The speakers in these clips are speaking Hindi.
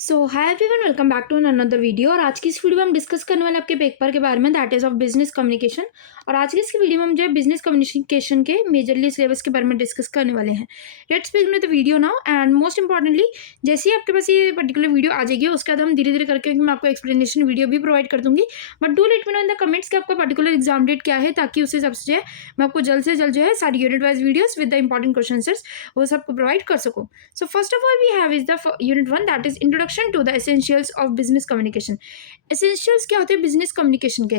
So hi everyone, welcome back to another video. और आज की इस वीडियो में हम डिस्कस करने वाले आपके पेपर के बारे में, that is of business communication. और आज की इस वीडियो में हम जो है बिजनेस कम्युनिकेशन के मेजरली सिलेबस के बारे में डिस्कस करने वाले हैं। Let's begin with the video now. And most importantly, जैसे ही आपके पास ये पर्टिकुलर वीडियो आ जाएगी, उसके बाद हम धीरे धीरे करके मैं आपको एक्सप्लेनेशन वीडियो भी प्रोवाइड कर दूंगी। But do let me know in the comments कि आपका पर्टिकुलर एग्जाम डेट क्या है, ताकि उस हिसाब से जो है मैं आपको जल्द से जल्द जो है सारी unit wise videos with the important question वो सबको प्रोवाइड कर सकूँ। So first of all we have is the unit 1, that is introduction to the essentials of business communication. Essentials क्या होते हैं बिजनेस कम्युनिकेशन के?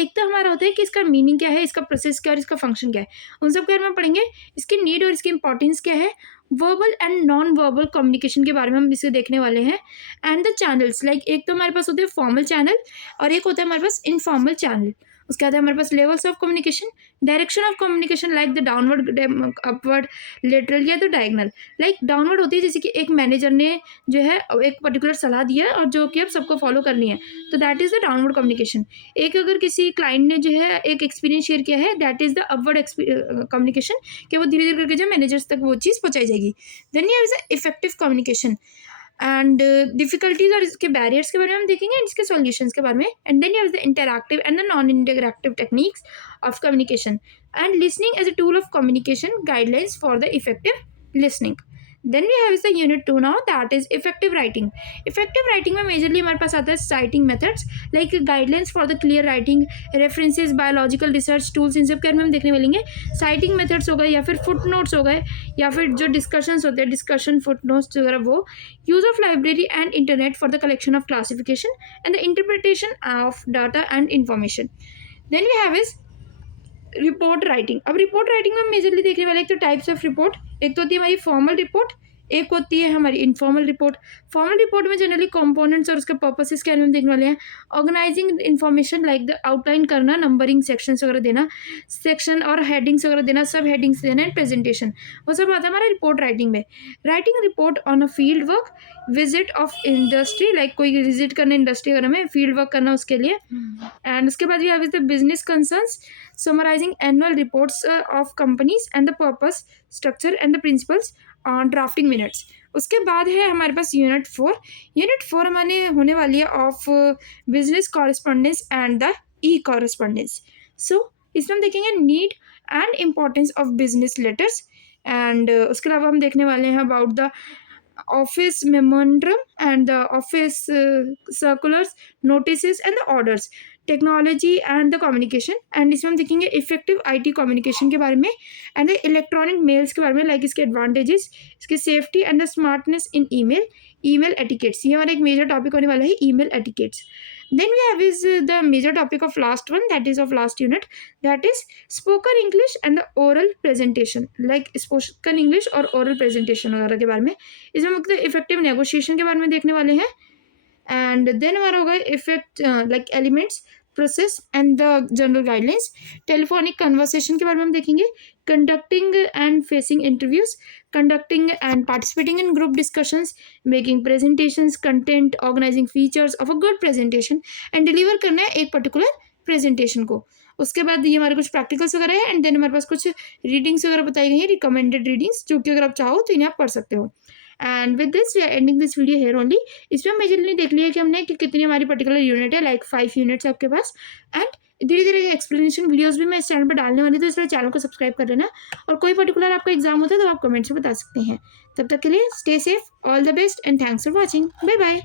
एक तो हमारा होता है कि इसका मीनिंग क्या है, इसका प्रोसेस क्या है और इसका फंक्शन क्या है, उन सब के बारे में पढ़ेंगे। इसकी नीड और इसकी इंपॉर्टेंस क्या है, verbal and non verbal communication के बारे में हम इसे देखने वाले हैं। एंड द चैनल्स, एक तो हमारे पास होते हैं फॉर्मल चैनल और एक होता है हमारे पास इनफॉर्मल चैनल। उसके बाद हमारे पास levels of communication, direction of communication like the downward, upward, lateral या द डायगनल। डाउनवर्ड होती है जैसे कि एक मैनेजर ने जो है एक पर्टिकुलर सलाह दी है और जो कि अब सबको फॉलो करनी है, तो that is the downward communication. एक अगर किसी क्लाइंट ने जो है एक एक्सपीरियंस शेयर किया है, that is the upward communication, कि वो धीरे धीरे करके जो मैनेजर्स तक वो चीज़ पहुँचाई जाएगी। देन ये is the effective communication. And difficulties और इसके बैरियर्स के बारे में हम देखेंगे एंड इसके सॉल्यूशंस के बारे में। And then the interactive and the non interactive techniques of communication and listening as a tool of communication guidelines for the effective listening. Then we have is the unit 2 now, that is effective writing. Effective writing में मेजरली हमारे पास आता है writing methods like guidelines for the clear writing, references, biological research tools, इन सब के बारे में हम देखने मिलेंगे। साइटिंग मेथड्स हो गए या फिर फुट नोट्स हो गए या फिर जो डिस्कशंस होते हैं, डिस्कशन फुट नोट्स वगैरह वो। Use of library and internet for the collection of classification and the interpretation of data and information. Then we have is report writing. अब रिपोर्ट राइटिंग में मेजरली देखने वाले एक तो टाइप्स ऑफ रिपोर्ट, एक तो होती है हमारी फॉर्मल रिपोर्ट, एक होती है हमारी इनफॉर्मल रिपोर्ट। फॉर्मल रिपोर्ट में जनरली कंपोनेंट्स और उसके पर्पसेस के बारे में देखने वाले हैं। Organizing information like the outline करना, नंबरिंग, सेक्शंस वगैरह देना, सेक्शन और हेडिंग्स वगैरह देना, सब हेडिंग्स देना एंड प्रेजेंटेशन, वो सब आता है हमारा रिपोर्ट राइटिंग में। Writing report on a field work, visit of industry, कोई विजिट करना इंडस्ट्री वगैरह में, फील्ड वर्क करना उसके लिए। एंड उसके बाद we have is the business concerns, summarizing annual reports of companies and the purpose, structure and the principles on drafting minutes. उसके बाद है हमारे पास यूनिट 4। यूनिट 4 हमारे होने वाली है of business correspondence and the e correspondence. So इसमें हम देखेंगे need and importance of business letters. And उसके अलावा हम देखने वाले हैं about the office memorandum and the office circulars, notices and the orders, technology and the communication. And इसमें हम देखेंगे इफेक्टिव आईटी कम्युनिकेशन के बारे में एंड द इलेक्ट्रॉनिक मेल्स के बारे में, इसके एडवांटेजेस, इसकी safety and the smartness in email etiquettes. ये हमारा एक मेजर टॉपिक होने वाला है, email etiquettes. Then we have is the major topic of last one, that is of last unit, that is spoken English and the oral presentation, spoken English और oral presentation वगैरह के बारे में। इसमें मतलब इफेक्टिव नेगोशिएशन के बारे में देखने वाले हैं। एंड देन हमारा होगा effect elements, process and the general guidelines. Telephonic conversation के बारे में हम देखेंगे, conducting and facing interviews, conducting and participating in group discussions, making presentations, content, organizing features of a good presentation and deliver करना है एक पर्टिकुलर प्रेजेंटेशन को। उसके बाद ये हमारे कुछ प्रैक्टिकल्स वगैरह है एंड देन हमारे पास कुछ रीडिंग्स वगैरह बताई गई हैं, रिकमेंडेड रीडिंग्स, जो कि अगर आप चाहो तो इन्हें आप पढ़ सकते हो। And with this we are ending this video here only. इसमें मेजरली देख लिया कि हमने कि कितनी हमारी पर्टिकुलर यूनिट है, 5 यूनिट्स आपके पास। एंड धीरे धीरे एक्सप्लेनेशन वीडियोस भी मैं इस चैनल पर डालने वाली, तो इसलिए चैनल को सब्सक्राइब कर लेना। और कोई पर्टिकुलर आपका एग्जाम होता है तो आप कमेंट्स में बता सकते हैं। तब तक के लिए stay safe, all the best and thanks for watching, bye bye.